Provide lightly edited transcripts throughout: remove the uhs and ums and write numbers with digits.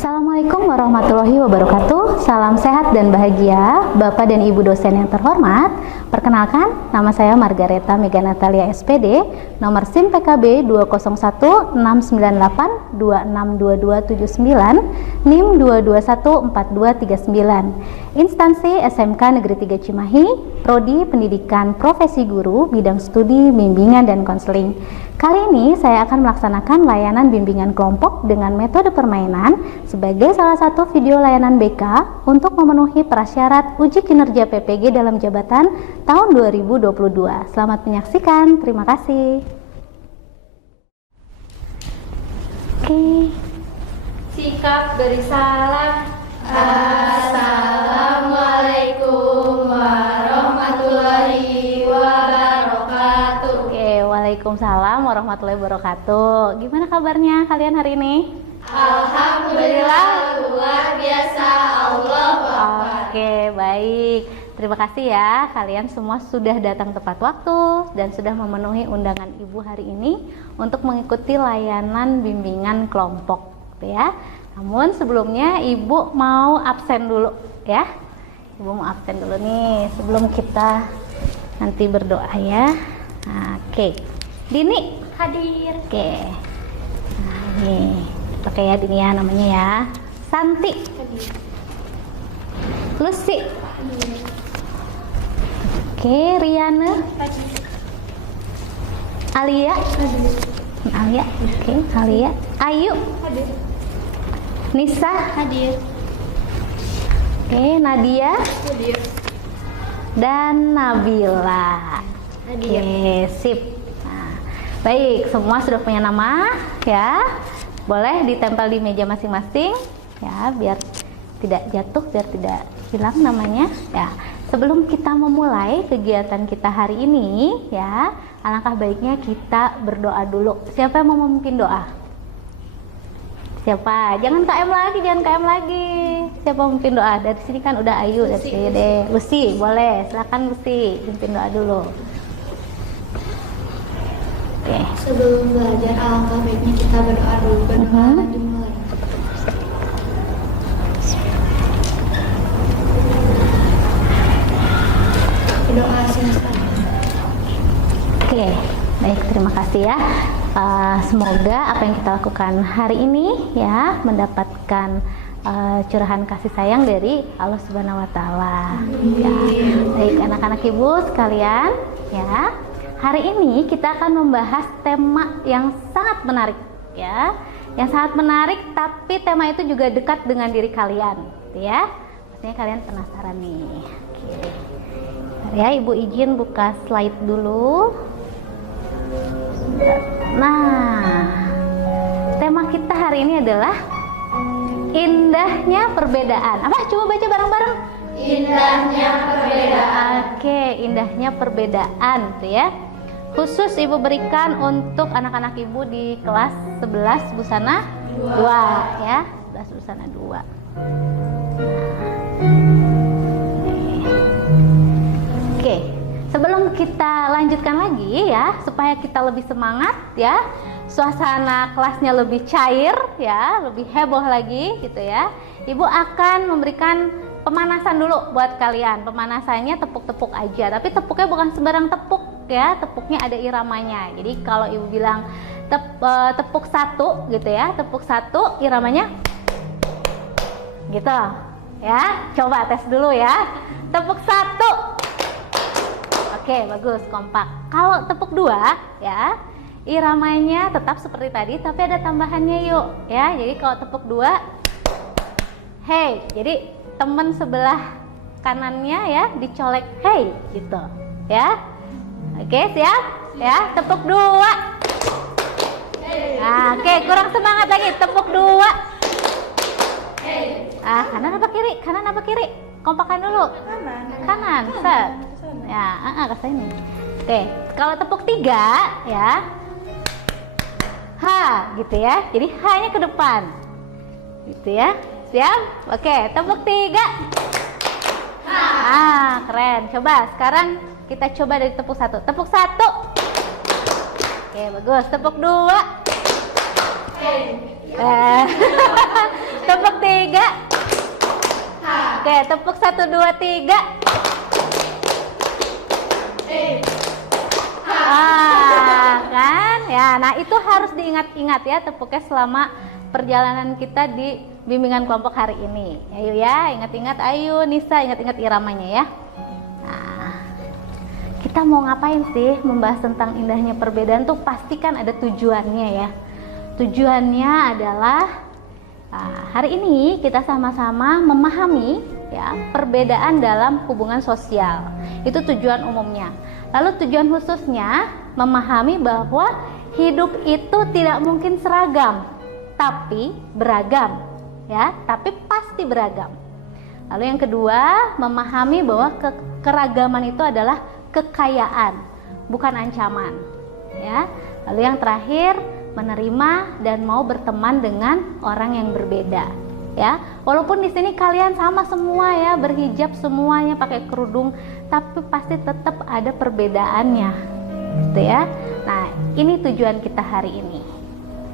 Assalamualaikum warahmatullahi wabarakatuh. Salam sehat dan bahagia, Bapak dan Ibu dosen yang terhormat. Perkenalkan, nama saya Margareta Mega Natalia SPD, nomor SIM PKB 2016982622279, NIM 2214239. Instansi SMK Negeri 3 Cimahi, Prodi Pendidikan Profesi Guru, bidang studi, bimbingan dan konseling. Kali ini saya akan melaksanakan layanan bimbingan kelompok dengan metode permainan sebagai salah satu video layanan BK untuk memenuhi prasyarat uji kinerja PPG dalam jabatan tahun 2022. Selamat menyaksikan, terima kasih. Oke. Sikap beri salam. Assalamualaikum warahmatullahi wabarakatuh. Oke, waalaikumsalam warahmatullahi wabarakatuh. Gimana kabarnya kalian hari ini? Alhamdulillah luar biasa, Allah Akbar. Oke, baik. Terima kasih ya, kalian semua sudah datang tepat waktu dan sudah memenuhi undangan Ibu hari ini untuk mengikuti layanan bimbingan kelompok, gitu ya. Namun sebelumnya Ibu mau absen dulu ya. Ibu mau absen dulu nih sebelum kita nanti berdoa ya. Oke. Dini Hadir. oke. Nah, ini pakai ya Dini ya namanya ya. Santi, Hadir. Lucy, Hadir. oke, Riana, Hadir. Alia, Hadir. Alia, oke, Alia, Ayu, Hadir. Nisa, Hadir. oke, Nadia, Hadir. dan Nabila. Hadir. Oke, sip. Nah, baik, semua sudah punya nama ya. Boleh ditempel di meja masing-masing ya, biar tidak jatuh, biar tidak hilang namanya ya. Sebelum kita memulai kegiatan kita hari ini ya, alangkah baiknya kita berdoa dulu. Siapa yang mau memimpin doa? Siapa? Jangan KM lagi, jangan KM lagi. Siapa memimpin doa? Dari sini kan udah Ayu, dari sini deh. Lucy, boleh. Silakan Lucy, pimpin doa dulu. Oke. Sebelum belajar, alangkah baiknya kita berdoa dulu. Berdoa dimulai. Berdoa semesta. Oke, baik, terima kasih ya. Semoga apa yang kita lakukan hari ini ya mendapatkan curahan kasih sayang dari Allah Subhanahu Wa Taala. Ya, baik anak-anak ibu sekalian ya. Hari ini kita akan membahas tema yang sangat menarik ya, yang sangat menarik. Tapi tema itu juga dekat dengan diri kalian, gitu ya. Pastinya kalian penasaran nih. Oke. Bentar ya, Ibu izin buka slide dulu. Nah, tema kita hari ini adalah indahnya perbedaan. Apa? Coba baca bareng-bareng. Indahnya perbedaan. Oke, indahnya perbedaan, tuh ya. Khusus Ibu berikan untuk anak-anak Ibu di kelas 11 busana 2 ya, 11 busana 2. Oke. Sebelum kita lanjutkan lagi ya, supaya kita lebih semangat ya, suasana kelasnya lebih cair ya, lebih heboh lagi gitu ya. Ibu akan memberikan pemanasan dulu buat kalian. Pemanasannya tepuk-tepuk aja, tapi tepuknya bukan sembarang tepuk ya, tepuknya ada iramanya. Jadi kalau Ibu bilang tepuk satu gitu ya, tepuk satu, iramanya gitu ya. Coba tes dulu ya. Tepuk satu. Oke, bagus, kompak. Kalau tepuk dua ya, iramanya tetap seperti tadi tapi ada tambahannya yuk ya. Jadi kalau tepuk dua, hey, jadi temen sebelah kanannya ya dicolek hey gitu ya. Oke, siap ya. Tepuk dua. Nah, oke, kurang semangat lagi. Tepuk dua. Kanan apa kiri? Kanan apa kiri? Kompakan dulu. Kanan. Set. Ya, ke sini. Oke, kalau tepuk tiga ya, H gitu ya. Jadi H-nya ke depan. Gitu ya. Siap? Oke, tepuk tiga. Keren. Coba sekarang kita coba dari tepuk satu. Tepuk satu. Oke, bagus. Tepuk dua. Tepuk 3. Oke, tepuk 1, 2, 3. Kan? Ya, nah itu harus diingat-ingat ya tepuknya selama perjalanan kita di bimbingan kelompok hari ini. Ayo ya, ingat-ingat, ayo Nisa, ingat-ingat iramanya ya. Nah, kita mau ngapain sih membahas tentang indahnya perbedaan tuh pasti kan ada tujuannya ya. Tujuannya adalah hari ini kita sama-sama memahami ya perbedaan dalam hubungan sosial. Itu tujuan umumnya. Lalu tujuan khususnya memahami bahwa hidup itu tidak mungkin seragam, tapi beragam ya, tapi pasti beragam. Lalu yang kedua, memahami bahwa keragaman itu adalah kekayaan, bukan ancaman ya. Lalu yang terakhir, menerima dan mau berteman dengan orang yang berbeda ya. Walaupun di sini kalian sama semua ya, berhijab semuanya, pakai kerudung, tapi pasti tetap ada perbedaannya gitu ya. Nah, ini tujuan kita hari ini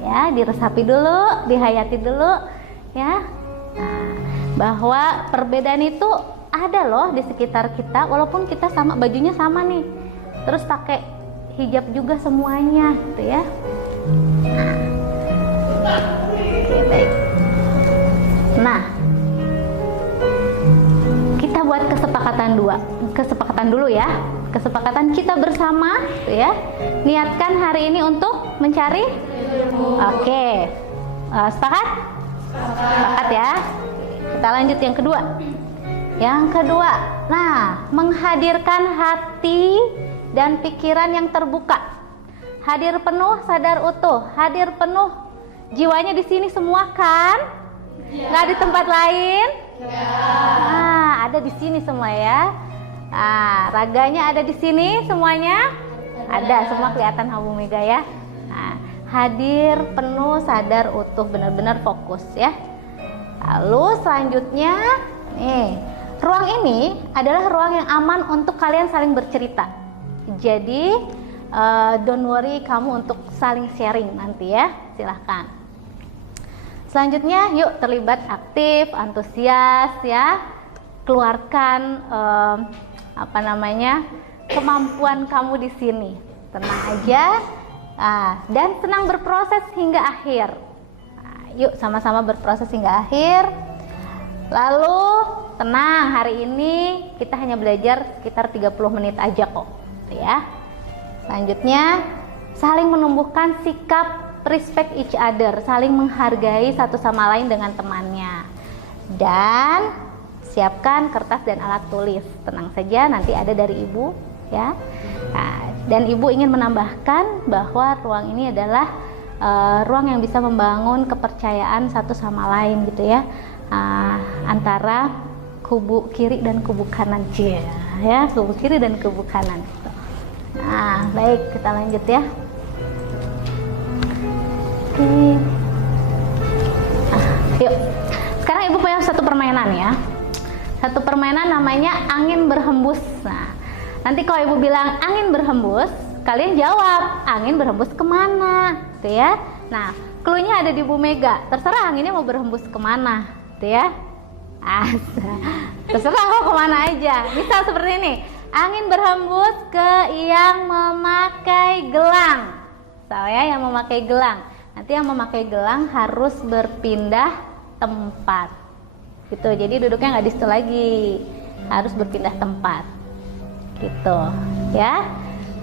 ya, diresapi dulu, dihayati dulu ya. Nah, bahwa perbedaan itu ada loh di sekitar kita, walaupun kita sama, bajunya sama nih, terus pakai hijab juga semuanya gitu ya. Oke, baik. Nah, kita buat kesepakatan dulu ya. Kesepakatan kita bersama gitu ya. Niatkan hari ini untuk mencari. Oke. Sepakat? Sepakat ya. Kita lanjut yang kedua. Yang kedua, nah, menghadirkan hati dan pikiran yang terbuka. Hadir penuh, sadar utuh. Hadir penuh, jiwanya di sini semua kan? Nggak di tempat lain? Nah, ada di sini semua ya. Nah, raganya ada di sini semuanya? Ada, semua kelihatan Bu Mega ya. Nah, hadir penuh, sadar utuh, benar-benar fokus ya. Lalu selanjutnya, nih, ruang ini adalah ruang yang aman untuk kalian saling bercerita. Jadi don't worry kamu untuk saling sharing nanti ya, silahkan. Selanjutnya yuk terlibat aktif, antusias ya, keluarkan kemampuan kamu di sini. Tenang aja dan senang berproses hingga akhir. Nah, yuk sama-sama berproses hingga akhir. Lalu tenang, hari ini kita hanya belajar sekitar 30 menit aja kok ya. Selanjutnya, saling menumbuhkan sikap respect each other, saling menghargai satu sama lain dengan temannya. Dan siapkan kertas dan alat tulis. Tenang saja, nanti ada dari Ibu ya. Nah, dan Ibu ingin menambahkan bahwa ruang ini adalah ruang yang bisa membangun kepercayaan satu sama lain gitu ya. Antara kubu kiri dan kubu kanan ya, kubu kiri dan kubu kanan. Nah, baik, kita lanjut ya. Oke. Yuk. Sekarang Ibu punya satu permainan ya. Satu permainan namanya angin berhembus. Nah, nanti kalau Ibu bilang angin berhembus, kalian jawab angin berhembus kemana, gitu ya. Nah, clue-nya ada di Bu Mega. Terserah anginnya mau berhembus kemana, gitu ya. Terserah mau kemana aja. Misal seperti ini. Angin berhembus ke yang memakai gelang. Saya yang memakai gelang. Nanti yang memakai gelang harus berpindah tempat. Gitu. Jadi duduknya nggak di situ lagi. Harus berpindah tempat. Gitu. Ya.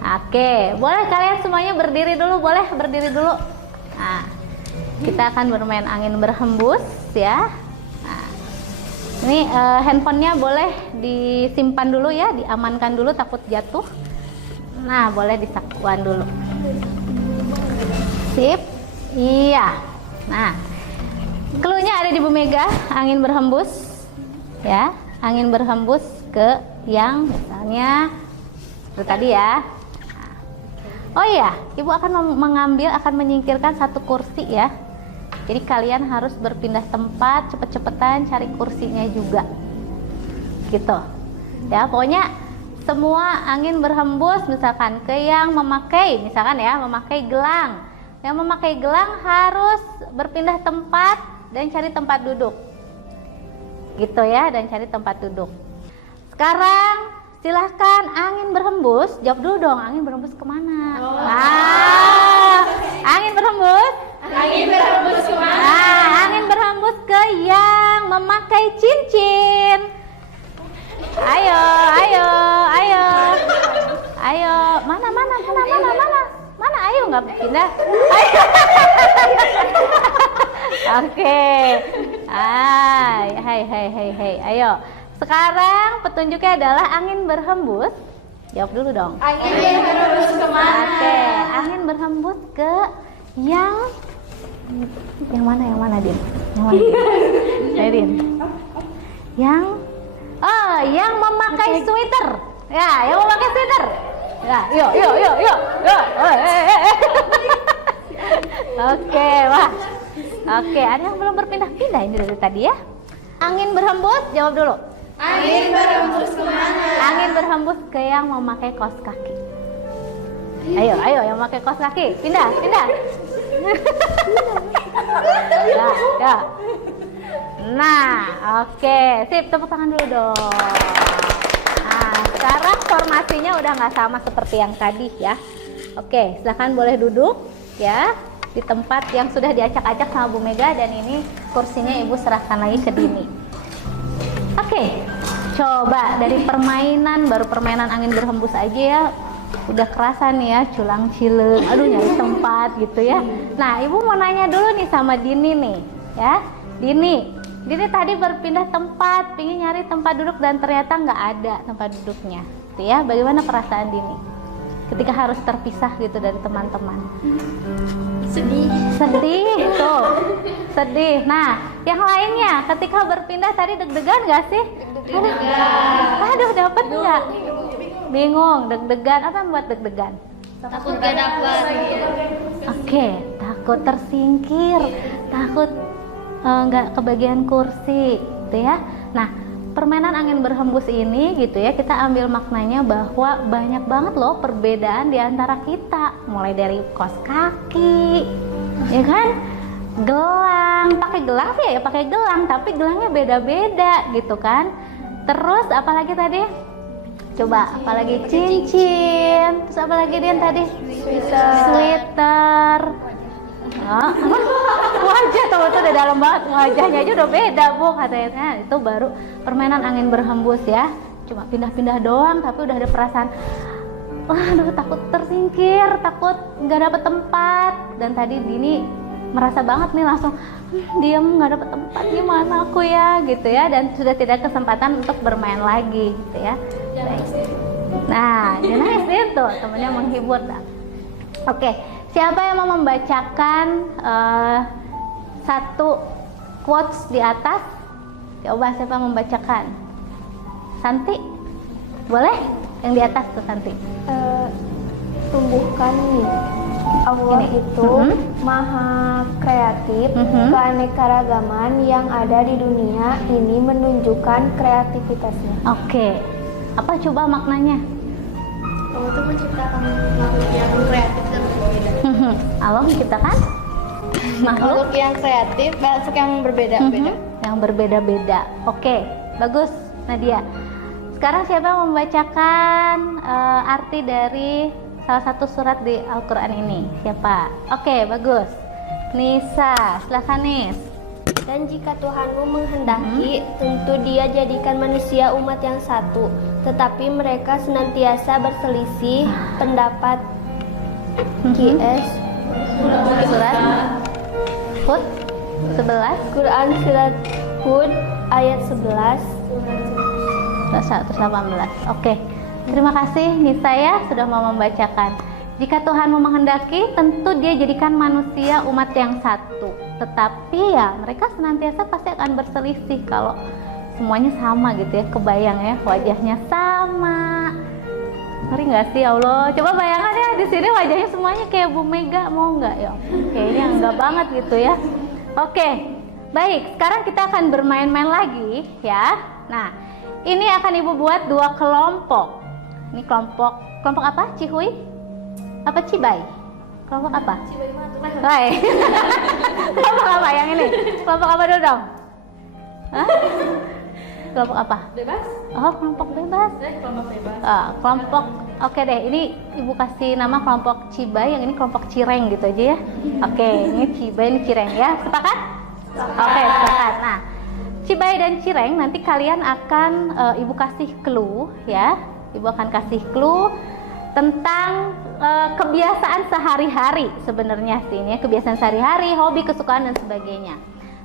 Oke, boleh kalian semuanya berdiri dulu, boleh berdiri dulu. Nah, kita akan bermain angin berhembus ya. Ini handphonenya boleh disimpan dulu ya, diamankan dulu takut jatuh. Nah, boleh disakuan dulu. Sip. Iya. Nah, clue-nya ada di Bu Mega, angin berhembus. Ya, angin berhembus ke yang misalnya seperti tadi ya. Oh iya, Ibu akan akan menyingkirkan satu kursi ya. Jadi kalian harus berpindah tempat, cepet-cepetan cari kursinya juga. Gitu. Ya, pokoknya semua angin berhembus misalkan ke yang memakai, misalkan ya, memakai gelang. Yang memakai gelang harus berpindah tempat dan cari tempat duduk. Gitu ya, dan cari tempat duduk. Sekarang silahkan angin berhembus. Jawab dulu dong, angin berhembus kemana? Angin berhembus? Angin berhembus kemana? Angin berhembus ke yang memakai cincin. Ayo. Mana? Ayo, nggak pindah. Ayo. Oke. Hai. Ayo. Sekarang petunjuknya adalah angin berhembus. Jawab dulu dong. Angin berhembus kemana? Oke, angin berhembus ke yang mana Din? Din. Yang memakai sweater. Ya, yang memakai sweater. Ya, yuk. Oke, wah. Oke, ada yang belum berpindah-pindah ini dari tadi ya. Angin berhembus, jawab dulu. Angin berhembus kemana? Angin berhembus ke yang memakai kaos kaki. Ayo, yang memakai kaos kaki. Pindah. Ya. Nah, oke. Sip, tepuk tangan dulu dong. Nah, sekarang formasinya udah nggak sama seperti yang tadi ya. Oke, silakan boleh duduk ya di tempat yang sudah diacak-acak sama Bu Mega, dan ini kursinya Ibu serahkan lagi ke Dini. Oke, coba dari permainan angin berhembus aja ya, udah kerasa nih ya culang cileng, aduh nyari tempat gitu ya. Nah, Ibu mau nanya dulu nih sama Dini nih ya. Dini tadi berpindah tempat, pingin nyari tempat duduk dan ternyata nggak ada tempat duduknya gitu ya. Bagaimana perasaan Dini ketika harus terpisah gitu dari teman-teman? Sedih. Sedih. Nah, yang lainnya ketika berpindah tadi deg-degan nggak sih? Aduh, dapet nggak? Bingung, deg-degan. Apa yang membuat deg-degan? Takut gak dapat. Oke, takut tersingkir, takut nggak kebagian kursi, gitu ya. Nah, permainan angin berhembus ini gitu ya, kita ambil maknanya bahwa banyak banget loh perbedaan di antara kita, mulai dari kaos kaki, ya kan, gelang, pakai gelang sih ya pakai gelang, tapi gelangnya beda-beda gitu kan. Terus apalagi tadi? Coba, apalagi cincin, terus apalagi Dian tadi? Sweater. Wajah tuh udah dalam banget, wajahnya aja udah beda Bu katanya. Nah, itu baru permainan angin berhembus ya. Cuma pindah-pindah doang tapi udah ada perasaan aduh, takut tersingkir, takut nggak dapet tempat. Dan tadi Dini merasa banget nih langsung diam, nggak dapet tempat, gimana aku ya gitu ya. Dan sudah tidak kesempatan untuk bermain lagi gitu ya. Nah, dia nangis itu temennya menghibur dah. Oke, siapa yang mau membacakan satu quotes di atas? Coba siapa membacakan? Santi, boleh? Yang di atas tuh Santi. Tumbuhkan nih, Allah Ini. itu maha kreatif. Keanekaragaman yang ada di dunia ini menunjukkan kreativitasnya. Oke, apa coba maknanya? Allah tuh menciptakan makhluk yang kreatif dan berbeda. Allah menciptakan makhluk Yang kreatif, makhluk yang berbeda-beda. yang berbeda-beda. Oke, bagus Nadia. Sekarang siapa yang membacakan arti dari salah satu surat di Al-Quran ini? Siapa? Oke, bagus. Nisa, silakan Nis. Dan jika Tuhanmu menghendaki, tentu Dia jadikan manusia umat yang satu. Tetapi mereka senantiasa berselisih pendapat. QS Surat Hud 11 Quran surat Hud ayat 11. 118. Oke, terima kasih Nisa ya sudah mau membacakan. Jika Tuhanmu menghendaki, tentu Dia jadikan manusia umat yang satu. Tetapi ya mereka senantiasa pasti akan berselisih kalau semuanya sama gitu ya. Kebayang ya, wajahnya sama. Ngeri nggak sih ya Allah? Coba bayangkan ya di sini wajahnya semuanya kayak Bu Mega, mau nggak ya? Kayaknya enggak banget gitu ya. Oke, baik. Sekarang kita akan bermain-main lagi ya. Nah, ini akan Ibu buat dua kelompok. Ini kelompok apa? Cihui? Apa Cibai? Kelompok apa? Cibai mah tuh lah. Baik. Kelompok apa yang ini? Kelompok apa dulu dong? Hah? Kelompok apa? Bebas? Oh, kelompok bebas. Kelompok bebas. Kelompok, oke deh, ini ibu kasih nama kelompok Cibai, yang ini kelompok Cireng gitu aja ya. Oke, ini Cibai, ini Cireng ya, sepakat? Oke, sepakat. Nah, Cibai dan Cireng nanti kalian akan ibu kasih clue ya. Ibu akan kasih clue tentang kebiasaan sehari-hari sebenarnya sih ini, kebiasaan sehari-hari, hobi, kesukaan dan sebagainya.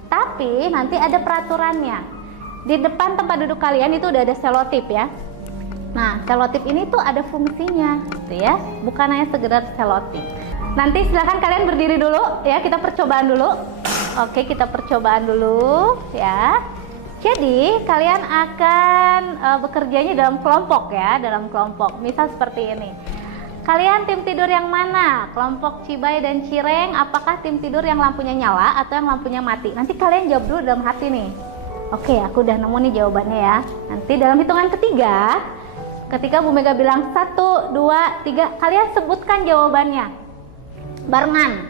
Tapi nanti ada peraturannya. Di depan tempat duduk kalian itu udah ada selotip ya. Nah, selotip ini tuh ada fungsinya, gitu ya. Bukan hanya sekedar selotip. Nanti silakan kalian berdiri dulu ya, kita percobaan dulu. Oke, kita percobaan dulu ya. Jadi, kalian akan bekerjanya dalam kelompok ya, dalam kelompok. Misal seperti ini. Kalian tim tidur yang mana? Kelompok Cibai dan Cireng, apakah tim tidur yang lampunya nyala atau yang lampunya mati? Nanti kalian jawab dulu dalam hati nih. Oke, aku udah nemu nih jawabannya ya. Nanti dalam hitungan ketiga, ketika Bu Mega bilang 1, 2, 3, kalian sebutkan jawabannya barengan,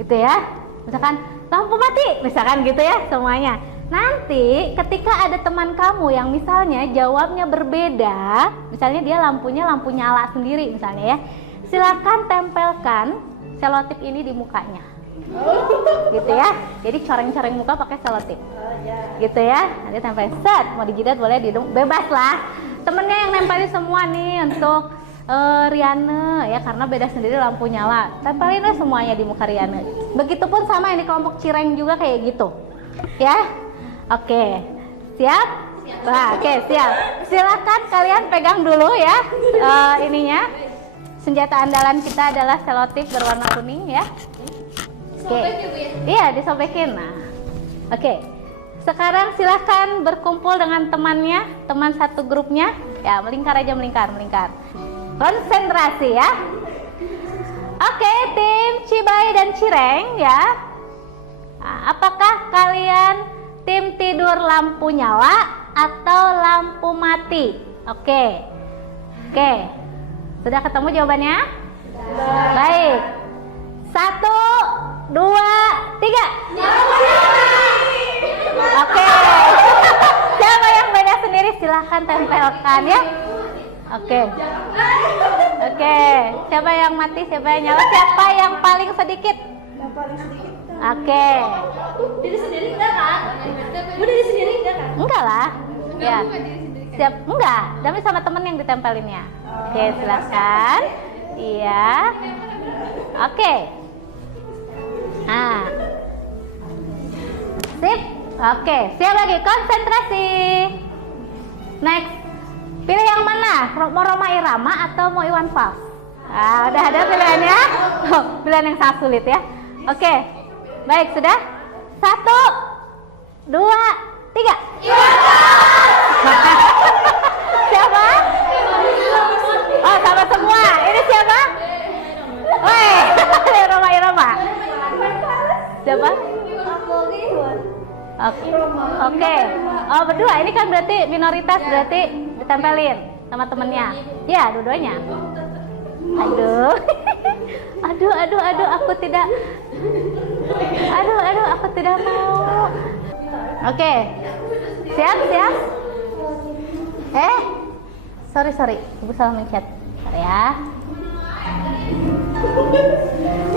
gitu ya. Misalkan lampu mati, misalkan gitu ya semuanya. Nanti ketika ada teman kamu yang misalnya jawabnya berbeda, misalnya dia lampunya lampu nyala sendiri misalnya ya, silakan tempelkan selotip ini di mukanya. Gitu ya. Jadi coreng-coreng muka pakai selotip. Gitu ya. Nanti tempel set, mau dijidat boleh, bebas lah. Temennya yang nempelin semua nih untuk Riane ya, karena beda sendiri lampu nyala. Tempelin aja semuanya di muka Riane. Begitupun sama ini kelompok Cireng juga kayak gitu. Ya. Oke. Siap? Nah, oke, siap. Silakan kalian pegang dulu ya ininya. Senjata andalan kita adalah selotip berwarna kuning ya. Oke. Iya, disobekin. Nah. Oke. Sekarang silahkan berkumpul dengan temannya, teman satu grupnya. Ya, melingkar aja, melingkar. Konsentrasi ya. Oke, tim Cibai dan Cireng ya. Nah, apakah kalian tim tidur lampu nyala atau lampu mati? Oke. Sudah ketemu jawabannya? Baik. 1, 2, 3. Oke. Siapa yang beda sendiri silahkan tempelkan ya. Oke. Siapa yang mati, siapa yang nyala, siapa yang paling sedikit? Yang paling sedikit. Oke. Diri sendiri enggak kan? Diri sendiri enggak kan? Enggak lah. Ya. Siap, enggak. Tapi sama temen yang ditempelinnya. Oke, silakan. Iya. Oke. Nah. Sip. Oke, siap lagi, konsentrasi. Next. Pilih yang mana? Mau Roma Irama atau mau Iwan Fals? Ah, udah ada pilihannya? Oh, pilihan yang sangat sulit ya. Oke. Baik, sudah? 1, 2, 3. Iwan Fals. Siapa? Oh, sama semua. Ini siapa? Woi, Roma Irama. Siapa? Oke. Oh, berdua. Ini kan berarti minoritas, berarti ditempelin sama temennya. Ya, dua-duanya. Aduh. Aduh, aku tidak. Aduh, aku tidak mau. Oke. Siap? Sorry. Ibu salah mencet. Bentar ya.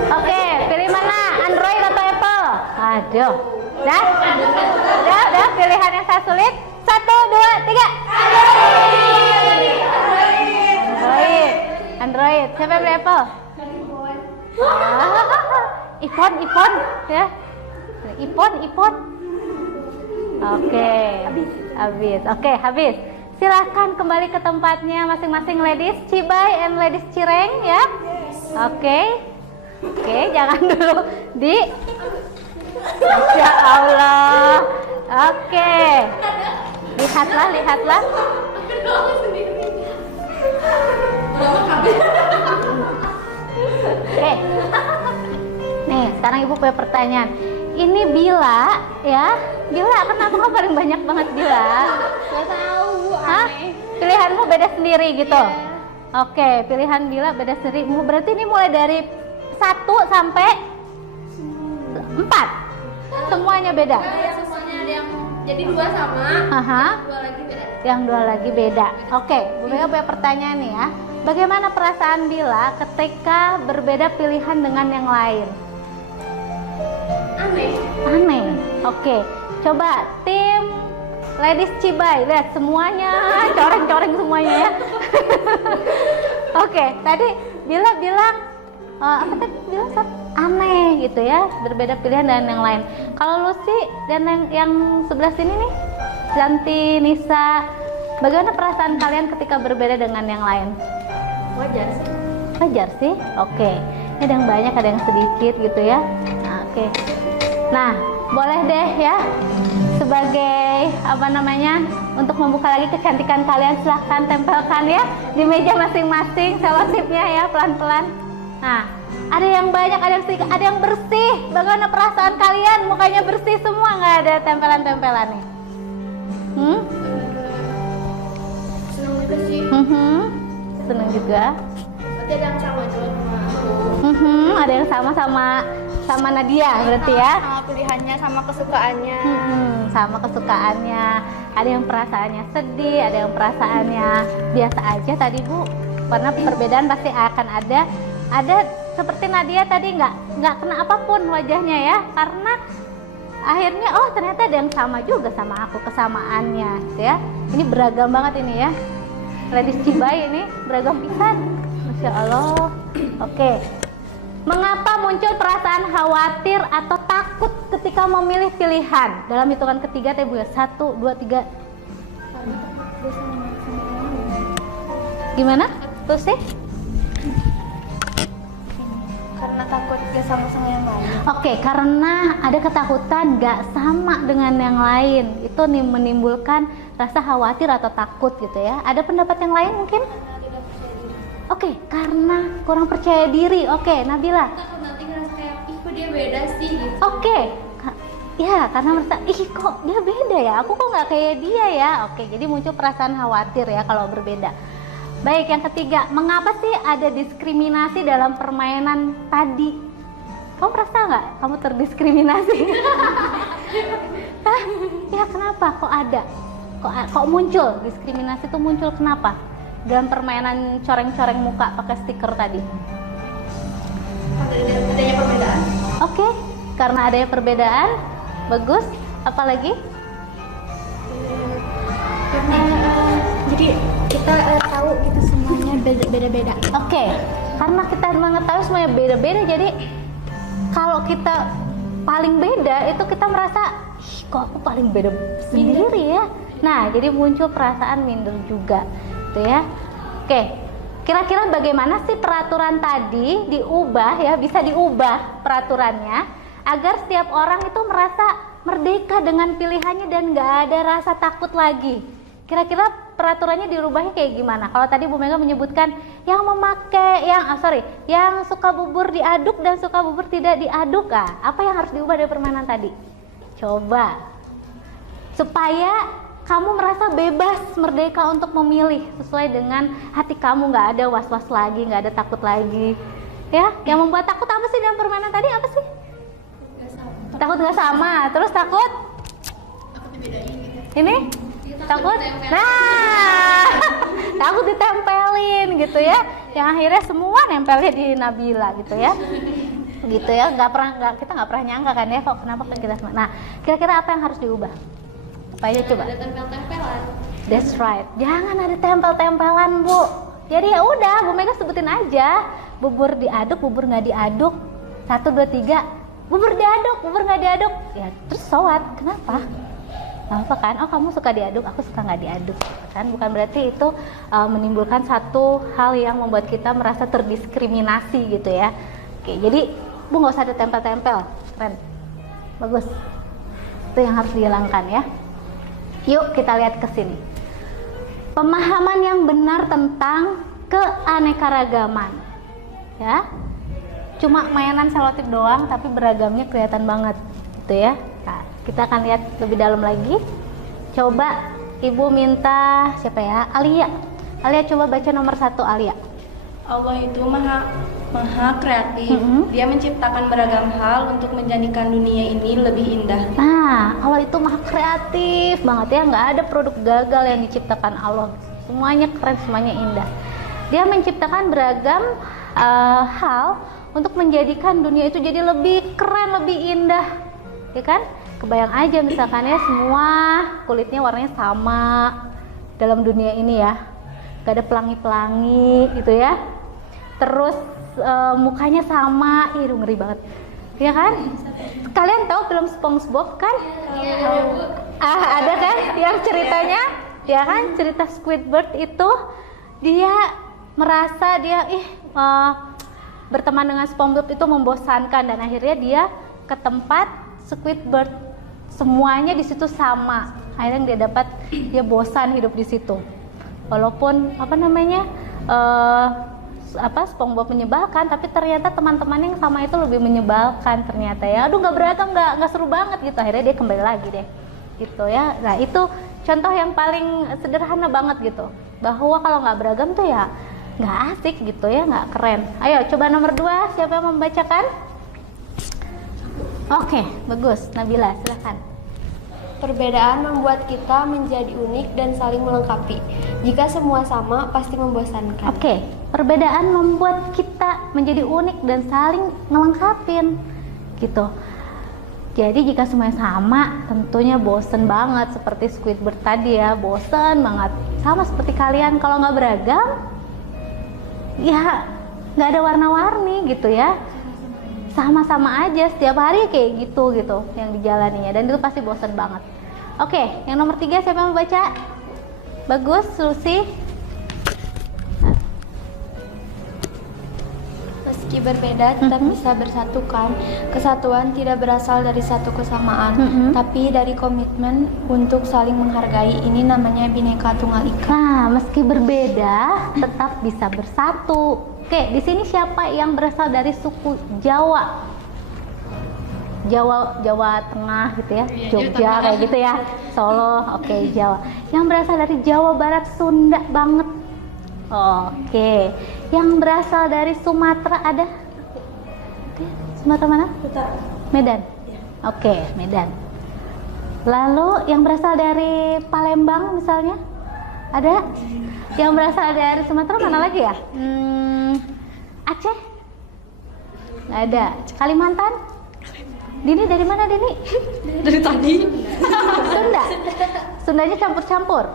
Oke, pilih mana? Android atau Apple? Aduh. Udah, pilihan yang sangat sulit. 1, 2, 3. Android. Siapa yang pilih Apple? iPhone ya. iPhone. Oke. Habis. Silahkan kembali ke tempatnya masing-masing ladies Cibai and ladies Cireng ya. Oke, jangan dulu di. Masya Allah. Oke. Lihatlah. Oke. Nih, sekarang Ibu punya pertanyaan. Ini Bila ya. Bila, kenapa kamu paling banyak banget Bila? Gak tahu, Hah? Pilihanmu beda sendiri gitu? Oke, pilihan Bila beda sendiri. Berarti ini mulai dari 1 sampai 4. Semuanya beda. Semuanya ada yang jadi 2 sama, Aha. 2 lagi beda. Yang 2 lagi beda. Oke, Bu Mega punya pertanyaan nih ya. Bagaimana perasaan Bila ketika berbeda pilihan dengan yang lain? Aneh. Aneh. Oke, coba tim Ladies Cibai, lihat semuanya coreng-coreng semuanya ya. Oke, tadi Bila bilang apa tadi bilang aneh gitu ya, berbeda pilihan dengan yang lain. Kalau Lucy dan yang sebelah sini nih, Zanti, Nisa, bagaimana perasaan kalian ketika berbeda dengan yang lain? Wajar sih. Wajar sih. Oke. Ini ada yang banyak, ada yang sedikit gitu ya. Nah, oke. Nah, boleh deh ya sebagai apa namanya untuk membuka lagi kecantikan kalian, silahkan tempelkan ya di meja masing-masing selotipnya ya pelan-pelan. Nah, ada yang banyak, ada yang sedikit, ada yang bersih. Bagaimana perasaan kalian? Mukanya bersih semua, nggak ada tempelan-tempelan nih. Senang juga sih. Senang juga. Berarti ada yang sama juga sama aku. Ada yang sama Nadia berarti ya. Sama pilihannya, sama kesukaannya. Sama kesukaannya. Ada yang perasaannya sedih, ada yang perasaannya biasa aja tadi Bu. Karena perbedaan pasti akan ada. Ada seperti Nadia tadi nggak kena apapun wajahnya ya, karena akhirnya oh ternyata ada yang sama juga sama aku, kesamaannya ya. Ini beragam banget ini ya. Ladies Cibai ini beragam pisan. Masya Allah. Oke. Mengapa muncul perasaan khawatir atau takut ketika memilih pilihan? Dalam hitungan ketiga teh Bu ya. 1, 2, 3. Gimana? Terus sih? Karena takut gak sama yang lain. Oke, karena ada ketakutan gak sama dengan yang lain. Itu menimbulkan rasa khawatir atau takut gitu ya. Ada pendapat yang lain mungkin? Oke, karena kurang percaya diri. Oke, Nabila. Takut nanti ngerasa kayak, ih kok dia beda sih gitu. Oke, ya karena merasa, ih kok dia beda ya, aku kok nggak kayak dia ya. Oke, jadi muncul perasaan khawatir ya kalau berbeda. Baik, yang ketiga, mengapa sih ada diskriminasi dalam permainan tadi? Kamu merasa nggak kamu terdiskriminasi? Hah? Ya kenapa? Kok ada? Kok muncul? Diskriminasi itu muncul kenapa? Dalam permainan coreng-coreng muka pakai stiker tadi. Karena adanya perbedaan. Oke, karena adanya perbedaan. Bagus. Apalagi? Karena jadi kita tahu gitu semuanya beda-beda. Oke, karena kita mengetahui semuanya beda-beda, jadi kalau kita paling beda itu kita merasa, ih kok aku paling beda sendiri ya. Nah, jadi muncul perasaan minder juga, gitu ya. Oke, kira-kira bagaimana sih peraturan tadi diubah ya, bisa diubah peraturannya agar setiap orang itu merasa merdeka dengan pilihannya dan nggak ada rasa takut lagi. Kira-kira peraturannya dirubahnya kayak gimana? Kalau tadi Bu Mega menyebutkan yang memakai yang suka bubur diaduk dan suka bubur tidak diaduk, apa yang harus diubah dari permainan tadi? Coba supaya kamu merasa bebas, merdeka untuk memilih sesuai dengan hati kamu, nggak ada was-was lagi, nggak ada takut lagi. Ya, yang membuat takut apa sih dalam permainan tadi? Apa sih? Takut nggak sama, terus takut? Aku dibedain gitu. Ini? Takut? Nah, takut ditempelin gitu ya. Yang akhirnya semua nempelnya di Nabila gitu ya. Gitu ya, kita nggak pernah nyangka kan ya, kok kenapa kan kita semua. Nah, kira-kira apa yang harus diubah? Apa aja coba? Ada tempel-tempelan. That's right. Jangan ada tempel-tempelan, Bu. Jadi ya udah, Bu Mega sebutin aja. Bubur diaduk, bubur nggak diaduk. 1, 2, 3. Bubur diaduk, bubur nggak diaduk. Ya terus sowat. Kenapa? Apa kan? Oh kamu suka diaduk, aku suka nggak diaduk. Kan bukan berarti itu menimbulkan satu hal yang membuat kita merasa terdiskriminasi gitu ya. Oke, jadi Bu nggak usah ada tempel-tempel. Keren. Bagus. Itu yang harus dihilangkan ya. Yuk kita lihat ke sini. Pemahaman yang benar tentang keanekaragaman. Ya. Cuma mainan selotip doang tapi beragamnya kelihatan banget gitu ya. Nah, kita akan lihat lebih dalam lagi. Coba Ibu minta siapa ya? Alia. Alia coba baca nomor 1 Alia. Allah itu maha kreatif. Dia menciptakan beragam hal untuk menjadikan dunia ini lebih indah. Nah, Allah itu maha kreatif banget ya, nggak ada produk gagal yang diciptakan Allah. Semuanya keren, semuanya indah. Dia menciptakan beragam hal untuk menjadikan dunia itu jadi lebih keren, lebih indah, ya kan? Kebayang aja misalkan ya, semua kulitnya warnanya sama dalam dunia ini ya, gak ada pelangi-pelangi gitu ya. Terus mukanya sama, ih ngeri banget, ya kan? Kalian tahu film SpongeBob kan? Ada kan yang ceritanya, ya kan? Cerita Squidward itu dia merasa berteman dengan SpongeBob itu membosankan, dan akhirnya dia ke tempat Squidward, semuanya di situ sama. Akhirnya dia bosan hidup di situ. Walaupun SpongeBob menyebalkan, tapi ternyata teman-teman yang sama itu lebih menyebalkan ternyata ya. Aduh, nggak beragam, nggak seru banget gitu. Akhirnya dia kembali lagi deh, gitu ya. Nah itu contoh yang paling sederhana banget gitu, bahwa kalau nggak beragam tuh ya nggak asik gitu ya, nggak keren. Ayo coba nomor 2, siapa yang membacakan? Oke, bagus. Nabila, silakan. Perbedaan membuat kita menjadi unik dan saling melengkapi. Jika semua sama, pasti membosankan. Oke, perbedaan membuat kita menjadi unik dan saling melengkapin, gitu. Jadi jika semuanya sama, tentunya bosen banget, seperti Squidward tadi ya, bosen banget. Sama seperti kalian, kalau nggak beragam, ya nggak ada warna-warni gitu ya. Sama-sama aja setiap hari kayak gitu yang dijalaninya, dan itu pasti bosan banget. Oke, yang nomor 3 siapa yang membaca? Bagus, Lucy. Meski berbeda, tetap bisa bersatukan. Kesatuan tidak berasal dari satu kesamaan, tapi dari komitmen untuk saling menghargai. Ini namanya Bhinneka Tunggal Ika. Nah, meski berbeda, tetap bisa bersatu. Oke, di sini siapa yang berasal dari suku Jawa? Jawa Tengah gitu ya, Jogja kayak gitu ya, Solo. Oke, Jawa. Yang berasal dari Jawa Barat, Sunda banget. Oke, yang berasal dari Sumatera ada? Sumatera mana? Medan. Oke, Medan. Lalu yang berasal dari Palembang misalnya ada? Yang berasal dari Sumatera mana lagi ya? Aceh? Nggak ada. Kalimantan? Dini dari mana, Dini? Dari tadi. Sunda? Sundanya campur-campur?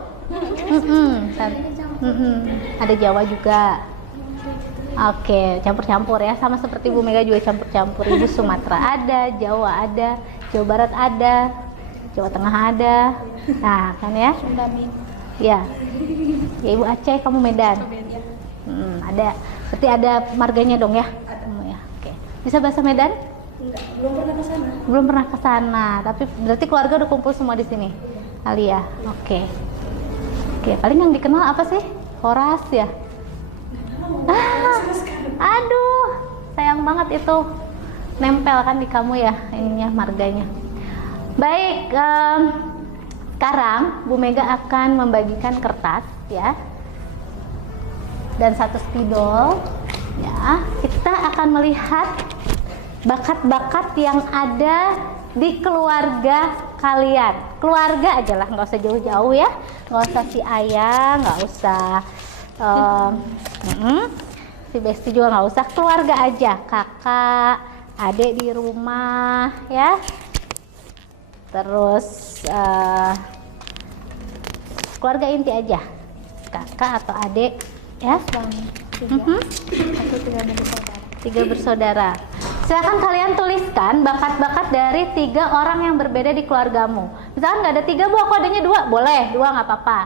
Ada Jawa juga. Oke, campur-campur ya, sama seperti Bu Mega juga campur-campur. Ibu Sumatera ada, Jawa ada, Jawa Barat ada, Jawa Tengah ada. Nah, kan ya? Ya. Ya, Ibu Aceh, kamu Medan. Ada. Berarti ada marganya dong ya? Ya. Oke. Bisa bahasa Medan? Enggak, belum pernah ke sana. Belum pernah ke sana, tapi berarti keluarga udah kumpul semua di sini. Alia. Oke. Oke, paling yang dikenal apa sih? Horas ya? Aduh, sayang banget itu. Nempel kan di kamu ya ininya, marganya. Baik, sekarang Bu Mega akan membagikan kertas ya, dan 1 spidol ya. Kita akan melihat bakat-bakat yang ada di keluarga kalian. Keluarga aja lah, nggak usah jauh-jauh ya, nggak usah si ayah, nggak usah si Besti juga nggak usah. Keluarga aja, kakak, adik di rumah ya. Terus keluarga inti aja, kakak atau adik ya. Aku 3 bersaudara. Silakan kalian tuliskan bakat-bakat dari 3 orang yang berbeda di keluargamu. Misalkan nggak ada 3 Bu, aku adanya 2, boleh 2 nggak apa-apa.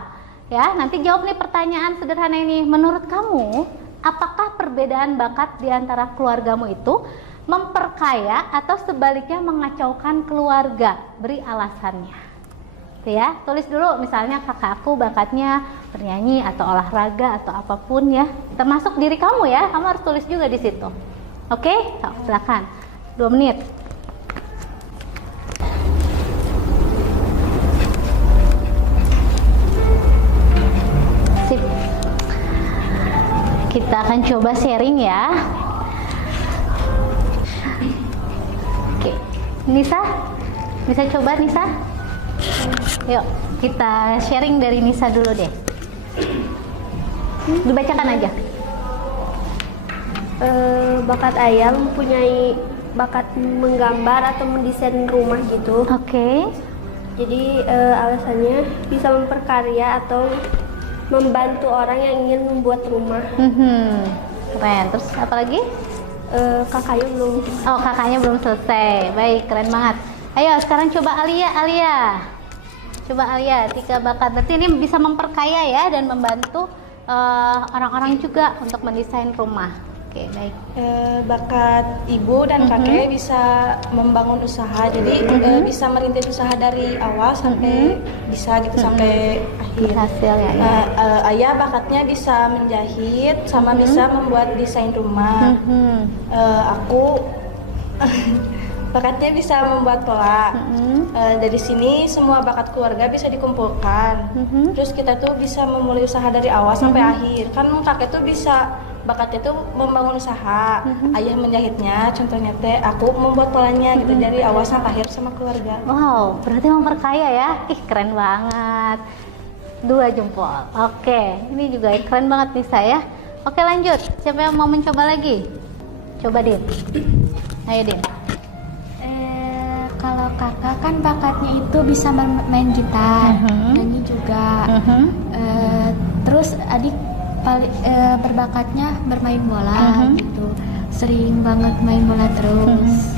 Ya, nanti jawab nih pertanyaan sederhana ini. Menurut kamu, apakah perbedaan bakat di antara keluargamu itu memperkaya atau sebaliknya mengacaukan keluarga? Beri alasannya. Tuh ya, tulis dulu. Misalnya kakak aku bakatnya bernyanyi atau olahraga atau apapun ya. Termasuk diri kamu ya, kamu harus tulis juga di situ. Oke, silakan. 2 menit. Sip. Kita akan coba sharing ya. Oke, Nisa, bisa coba Nisa? Yuk, kita sharing dari Nisa dulu deh. Dibacakan aja. Bakat ayah mempunyai bakat menggambar atau mendesain rumah gitu. Oke. Jadi alasannya bisa memperkarya atau membantu orang yang ingin membuat rumah. Keren. Terus apa lagi? Kakaknya belum. Oh, kakaknya belum selesai. Baik, keren banget. Ayo sekarang coba Alia. Coba Alia, 3 bakat. Berarti ini bisa memperkaya ya dan membantu orang-orang juga untuk mendesain rumah. Oke, baik. Bakat ibu dan kakek bisa membangun usaha, jadi bisa merintis usaha dari awal sampai bisa gitu sampai akhir. Hasil ya. Ayah bakatnya bisa menjahit sama bisa membuat desain rumah. Aku bakatnya bisa membuat pola. Dari sini semua bakat keluarga bisa dikumpulkan. Terus kita tuh bisa memulai usaha dari awal sampai akhir. Kan kakek tuh bisa bakatnya tuh membangun usaha, ayah menjahitnya, contohnya teh aku membuat polanya gitu dari awal sampai akhir sama keluarga. Wow, berarti memperkaya ya. Ih, keren banget. 2 jempol. Oke, ini juga keren banget nih saya. Oke, lanjut. Siapa yang mau mencoba lagi? Coba Din. Ayo Din. Kalau kakak kan bakatnya itu bisa main gitar, nyanyi juga. Terus adik berbakatnya bermain bola gitu, sering banget main bola terus.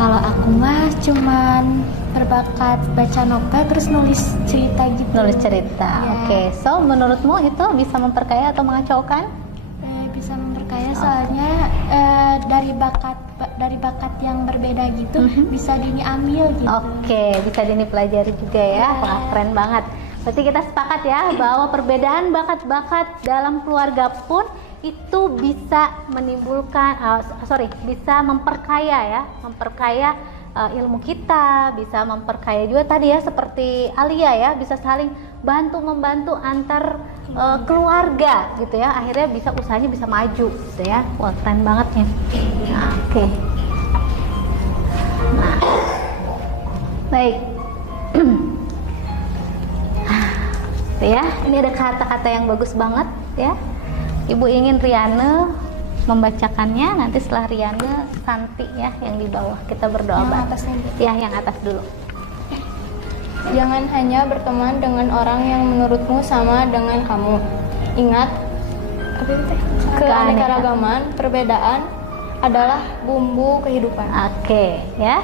Kalau aku mah cuman berbakat baca novel terus nulis cerita gitu. Nulis cerita. Ya. Oke, so menurutmu itu bisa memperkaya atau mengacaukan? Bisa memperkaya soalnya dari bakat yang berbeda gitu bisa diambil gitu. Oke, bisa pelajari juga ya. Wah, keren banget. Berarti kita sepakat ya bahwa perbedaan bakat-bakat dalam keluarga pun itu bisa menimbulkan, bisa memperkaya ya, memperkaya ilmu kita, bisa memperkaya juga tadi ya seperti Alia ya, bisa saling bantu-membantu antar keluarga gitu ya, akhirnya bisa usahanya bisa maju gitu ya. Wah, keren banget ya. Nah, oke. Nah, baik. Tuh ya, ini ada kata-kata yang bagus banget ya. Ibu ingin Riane membacakannya, nanti setelah Riane Santi ya yang di bawah. Kita berdoa bareng. Ya, yang atas dulu. Jangan hanya berteman dengan orang yang menurutmu sama dengan kamu. Ingat, keanekaragaman, perbedaan adalah bumbu kehidupan. Oke, ya.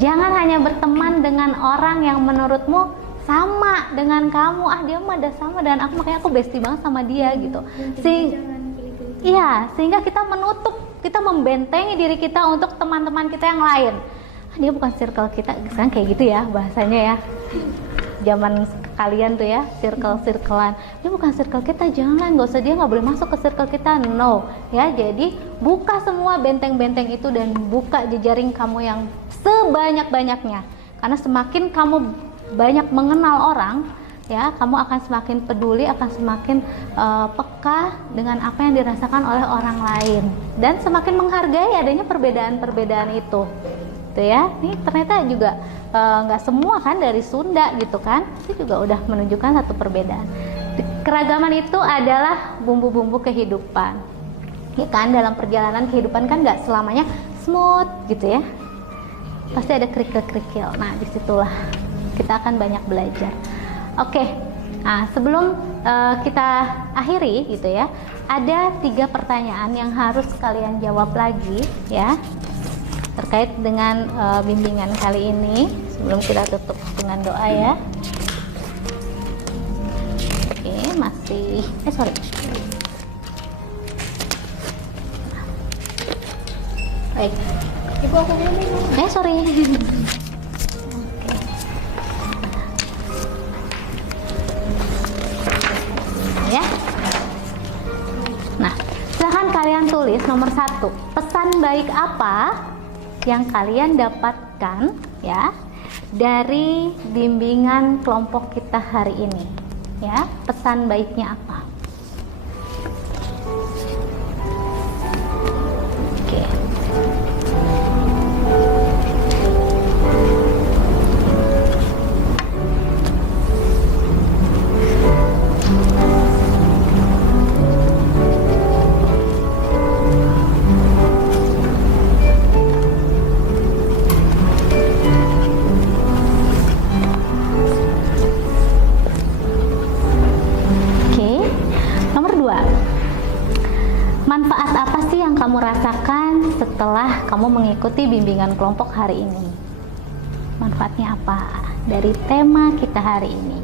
Jangan hanya berteman dengan orang yang menurutmu sama dengan kamu. Dia mah ada sama dengan aku, makanya aku bestie banget sama dia gitu. Sehingga kita menutup, kita membentengi diri kita untuk teman-teman kita yang lain. Dia bukan circle kita, sekarang kayak gitu ya bahasanya ya. Zaman kalian tuh ya, circle-circlean. Dia bukan circle kita, jangan, nggak usah, dia nggak boleh masuk ke circle kita, no. Ya, jadi buka semua benteng-benteng itu dan buka jejaring kamu yang sebanyak-banyaknya. Karena semakin kamu banyak mengenal orang, ya, kamu akan semakin peduli, akan semakin peka dengan apa yang dirasakan oleh orang lain, dan semakin menghargai adanya perbedaan-perbedaan itu. Tuh ya, ini ternyata juga nggak semua kan dari Sunda gitu kan, itu juga udah menunjukkan satu perbedaan. Keragaman itu adalah bumbu-bumbu kehidupan, ya kan. Dalam perjalanan kehidupan kan nggak selamanya smooth gitu ya, pasti ada kerikil-kerikil. Nah, disitulah kita akan banyak belajar. Oke, nah sebelum kita akhiri gitu ya, ada 3 pertanyaan yang harus kalian jawab lagi ya, terkait dengan bimbingan kali ini. Sebelum kita tutup dengan doa ya. Oke, masih baik. Ibu, aku belum Sorry. Ya. Nah, silahkan kalian tulis nomor 1, pesan baik apa yang kalian dapatkan ya dari bimbingan kelompok kita hari ini ya. Pesan baiknya apa? setelah kamu mengikuti bimbingan kelompok hari ini? Manfaatnya apa dari tema kita hari ini?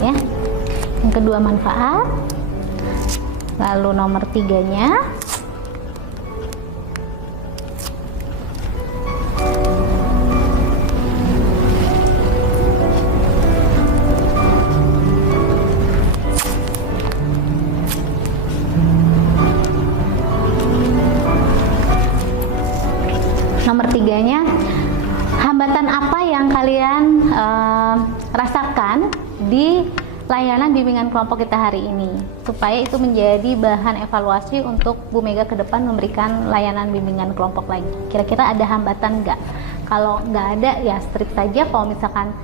Ya. Yang kedua manfaat. Lalu nomor 3-nya hambatan apa yang kalian rasakan di layanan bimbingan kelompok kita hari ini, supaya itu menjadi bahan evaluasi untuk Bu Mega ke depan memberikan layanan bimbingan kelompok lagi. Kira-kira ada hambatan nggak? Kalau nggak ada ya strip saja. Kalau misalkan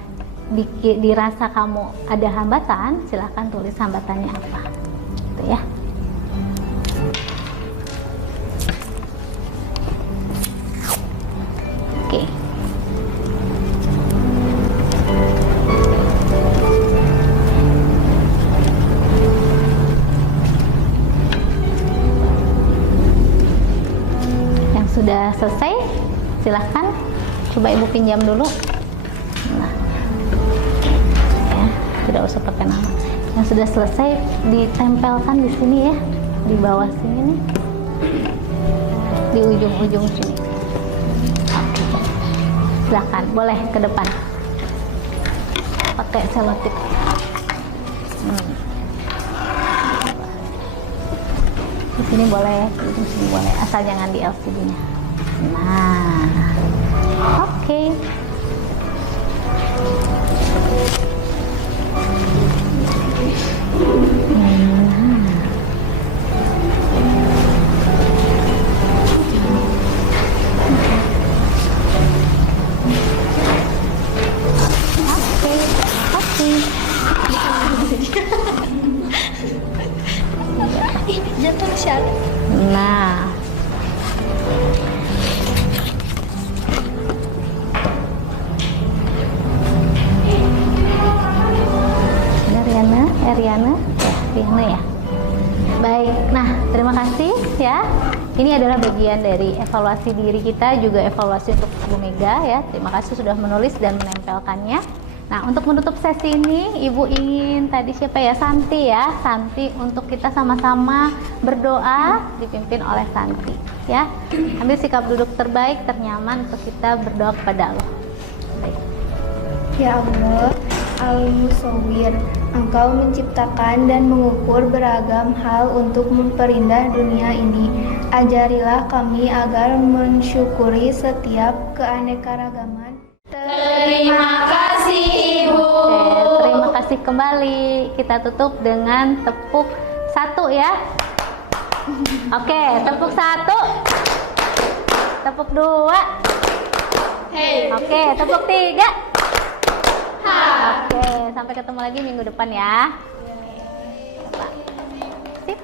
dirasa kamu ada hambatan, silahkan tulis hambatannya apa, gitu ya. Oke. Sudah selesai, silahkan coba ibu pinjam dulu. Nah, ya, tidak usah pakai nama. Yang sudah selesai ditempelkan di sini ya, di bawah sini nih, di ujung-ujung sini. Oke, silahkan, boleh ke depan pakai selotip. Di sini boleh, di sini boleh, asal jangan di LCD-nya. Nah, oke. Jatuh Syar. Nah, Riana ya. Baik, nah terima kasih ya. Ini adalah bagian dari evaluasi diri kita, juga evaluasi untuk Bu Mega ya. Terima kasih sudah menulis dan menempelkannya. Nah, untuk menutup sesi ini, Ibu ingin tadi siapa ya? Santi ya. Santi, untuk kita sama-sama berdoa dipimpin oleh Santi ya. Ambil sikap duduk terbaik, ternyaman untuk kita berdoa kepada Allah. Baik. Ya Allah, Al-Musawwir, Engkau menciptakan dan mengukur beragam hal untuk memperindah dunia ini. Ajarilah kami agar mensyukuri setiap keanekaragaman. Terima kasih Ibu. Oke, terima kasih kembali. Kita tutup dengan tepuk 1 ya. Oke, tepuk 1. Tepuk 2. Hey. Oke, tepuk 3. Oke, sampai ketemu lagi minggu depan ya. Sip.